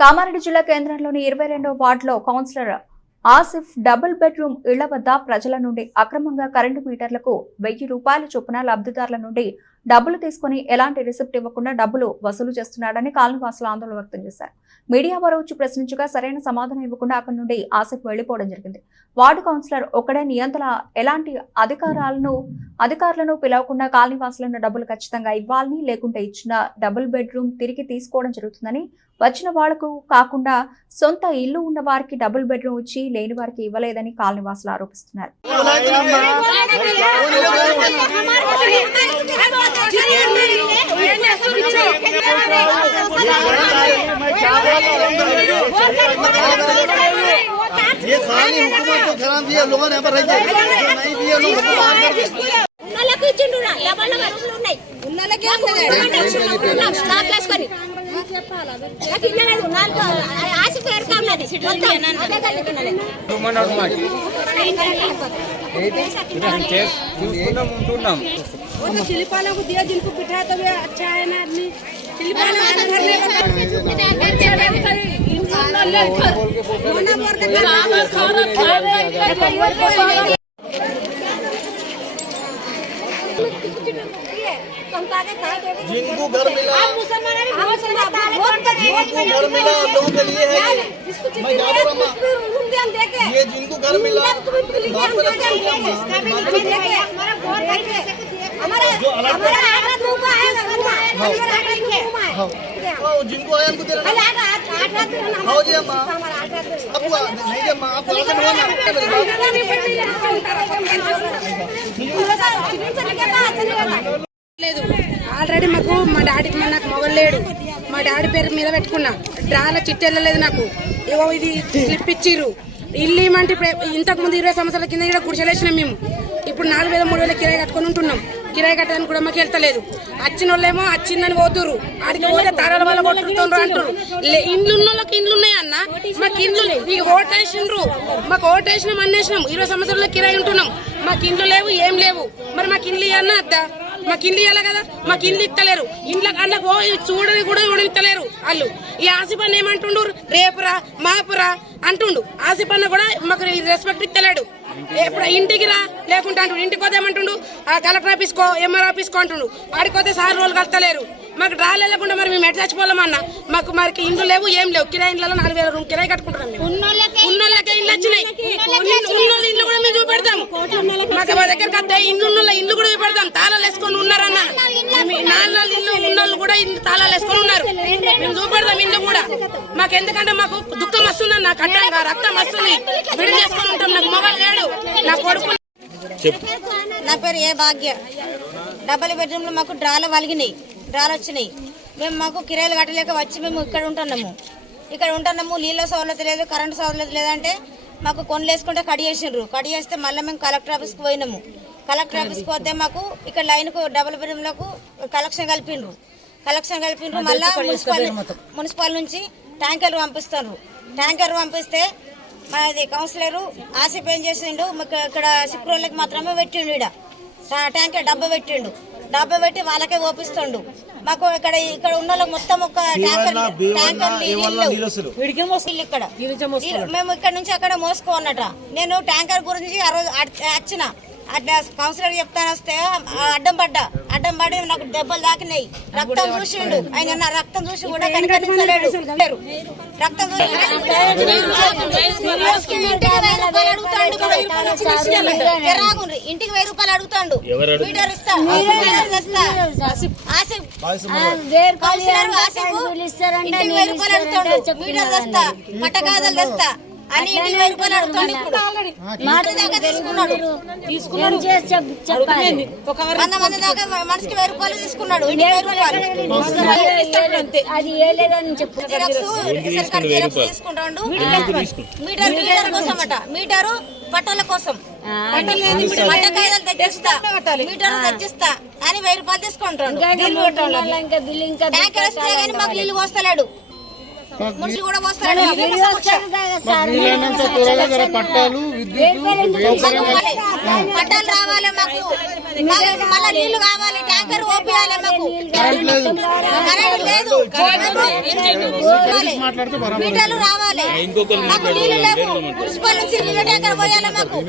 కామారెడ్డి జిల్లా కేంద్రంలోని 22వ వార్డులో కౌన్సిలర్ ఆసిఫ్ డబుల్ బెడ్రూమ్ ఇళ్ల వద్ద ప్రజల నుండి అక్రమంగా కరెంటు మీటర్లకు 1000 రూపాయల చొప్పున లబ్ధిదారుల నుండి డబ్బులు తీసుకుని ఎలాంటి రిసిప్ట్ ఇవ్వకుండా డబ్బులు వసూలు చేస్తున్నాడని కాలనీవాసులు ఆందోళన వ్యక్తం చేశారు. మీడియా వారు వచ్చి ప్రశ్నించగా సరైన సమాధానం ఇవ్వకుండా అక్కడి నుండి ఆసిఫ్ వెళ్లిపోవడం జరిగింది. వార్డు కౌన్సిలర్ ఒక్కడే నియంత్రణ ఎలాంటి అధికారులను పిలవకుండా కాలనీవాసులను డబ్బులు ఖచ్చితంగా ఇవ్వాలని, లేకుంటే ఇచ్చిన డబుల్ బెడ్రూమ్ తిరిగి తీసుకోవడం జరుగుతుందని, వచ్చిన వాళ్లకు కాకుండా సొంత ఇల్లు ఉన్న వారికి డబుల్ బెడ్రూమ్ ఇచ్చి లేని వారికి ఇవ్వలేదని కాలనీవాసులు ఆరోపిస్తున్నారు. ये खाली हुकूमत को खराब दिया लोगों ने पर रही नहीं दिया लोग बाहर कर दिए ఉన్నలకు ఇచ్చిండురా లబల వరులు ఉన్నాయి ఉన్నలకే నా క్లాస్ కొని చెప్పాలా నాకు ఇన్నలేదు నాకు ఆసి పేరు కామది అదే కలుగుతున్నది తుమనర్ మాకి ఏంటి చూస్తున్నాం ఉంటున్నాం वो चिलीपाला को दिया जिनको बिठाया तब ये अच्छा है ना आदमी चिलीपाला घर में जिनको घर मिला लोगों के लिए है मैं जादू रमा ये जिनको घर मिला जिनको आया उनको देना हाँ जी अम्मा आपको नहीं जी अम्मा आपको లేదు ఆల్రెడీ మాకు మా డాడీకి నాకు మొగలు లేడు. మా డాడీ పేరు మీద పెట్టుకున్నా డ్రాల చిట్టి వెళ్ళలేదు. నాకు ఏవో ఇది స్లిప్ ఇచ్చిర్రు. ఇల్లు ఇమ్మంటే ఇంతకు ముందు 20 సంవత్సరాల కింద ఇక్కడ గుడిసెలేసినాం మేము. ఇప్పుడు 4000 3000 కిరాయి కట్టుకొని ఉంటున్నాం. కిరాయి కట్టడానికి కూడా మాకు వెళ్తలేదు. వచ్చిన వాళ్ళేమో వచ్చిందని పోతుర్రు, ఆడికి పోతే తారాల వల్ల కొట్టుకుంటారు అంటారు. ఇండ్లు ఉన్న వాళ్ళకి ఇండ్లు ఉన్నాయన్న, మాకు ఇండ్లు ఈ ఓటేసిండ్రు, మాకు ఓటేసినాం అన్నేసినాం. 20 సంవత్సరాల కిరాయి ఉంటున్నాం, మాకు ఇండ్లు లేవు ఏం లేవు. మరి మాకు ఇండ్లు ఇవ్వన్నా అద్దా, మాకు ఇండ్లు ఇవ్వాలి కదా. మాకు ఇండ్లు ఇస్తలేరు. ఇండ్ల అన్నకు చూడని కూడా చూడనిస్తలేరు వాళ్ళు. ఈ ఆసిఫన్న ఏమంటుండు, రేపురా మాపురా అంటుండు. ఆసిఫన్న కూడా మాకు రెస్పెక్ట్ ఇస్తలేడు. ఎప్పుడు ఇంటికి రా లేకుంటే అంటుండు. ఇంటికి పోతే ఏమంటుండు, కలెక్టర్ ఆఫీస్కో ఎంఆర్ ఆఫీస్కో అంటుండు. ఆడిపోతే సార్ రోజులు కడతలేరు. మాకు రాలేకుండా మరి మేము ఎట్లా చచ్చిపోలేమన్నా. మాకు మరి ఇండ్లు లేవు ఏం లేవు. కిరాయి ఇండ్లలో 4000 రూమ్ కిరాయి కట్టుకుంటున్నాం. ఉన్నోళ్ళకే ఇండ్లు వచ్చినాయి. ఉన్నోళ్ళ ఇండ్లు కూడా మేము చూపెడతాము. మాకు మా దగ్గరకు వస్తే ఇండ్లు ఉన్న ఇండ్లు కూడా చూపెడతాం. తాళాలు వేసుకొని ఉన్నారన్న 4 ఇల్లు ఉన్నోళ్ళు కూడా తాళాలు వేసుకొని ఉన్నారు. మేము చూపెడతాం ఇండ్లు కూడా. మాకు ఎందుకంటే మాకు దుఃఖం వస్తుందన్న, కట్టంగా రక్తం వస్తుంది. విడుదల చేసుకొని ఉంటాం. నాకు మొగలు లేడు, నా కొడుకు. నా పేరు ఏ భాగ్య. డబుల్ బెడ్రూమ్ లో మాకు డ్రాలు వచ్చినాయి. మేము మాకు కిరాయిలు కట్టలేక వచ్చి మేము ఇక్కడ ఉంటున్నాము. నీళ్ళ సౌలత లేదు, కరెంటు సౌలత లేదంటే మాకు కొనలు వేసుకుంటే కడిగేసిండ్రు. కడిగేస్తే మళ్ళీ మేము కలెక్టర్ ఆఫీస్కి పోయినాము. కలెక్టర్ ఆఫీస్కి పోతే మాకు ఇక్కడ లైన్కు డబుల్ బెడ్రూమ్లకు కలెక్షన్ కలిపిండ్రు. మళ్ళీ మున్సిపల్ నుంచి ట్యాంకర్లు పంపిస్తే మనది కౌన్సిలరు ఆసిఫ్ ఏం చేసిండు, ఇక్కడ శుక్రవాళ్ళకి మాత్రమే పెట్టిండు. ఇక్కడ ట్యాంకర్ డబ్బా పెట్టి వాళ్ళకే ఓపిస్తుండు. మాకు ఇక్కడ ఉన్న మొత్తం ఒక ట్యాంకర్ ఇక్కడ మేము ఇక్కడ నుంచి అక్కడ మోసుకోన్నట. నేను ట్యాంకర్ గురించి ఆ రోజు వచ్చిన అట్లా కౌన్సిలర్ చెప్తాను వస్తే అడ్డం పడి నాకు దెబ్బలు తాకినాయి. రక్తం చూసిండు ఆయన. నా రక్తం చూసి కూడా కనికరించలేడు. రక్తం ఇంటికి 1000 రూపాయలు అడుగుతాడు. మీటర్ ఇస్తా ఇంటికి 1000 రూపాయలు అడుగుతాడు. మీటర్ తెస్తా, పట్టకాదలు తెస్తా అని ఇంటికి 1000 రూపాయలు అడుగుతాడు. ఇప్పుడు తీసుకున్నాడు 100 మంది దాకా మనిషికి 1000 రూపాయలు తీసుకున్నాడు. ఇంటికి 1000 రూపాయలు తీసుకుంటాడు. మీటర్ కోసం అట. మీటరు పట్టాల కోసం పట్టకాయలు తెచ్చిస్తా, మీటర్ తెచ్చిస్తా అని 1000 రూపాయలు తీసుకుంటాడు. ట్యాంకర్ వస్తే కానీ మాకు నీళ్ళు పోస్తలేడు. మున్సి కూడా పోస్తాడు. పట్టాలు రావాలి మాకు, మళ్ళీ నీళ్లు కావాలి. ట్యాంకర్ ఓపియాలి మాకు కరెంట్ లేదు మీటర్లు రావాలి మాకు నీళ్లు లేవు మున్సిపల్ నుంచి నీళ్ళ ట్యాంకర్ పోయాలి మాకు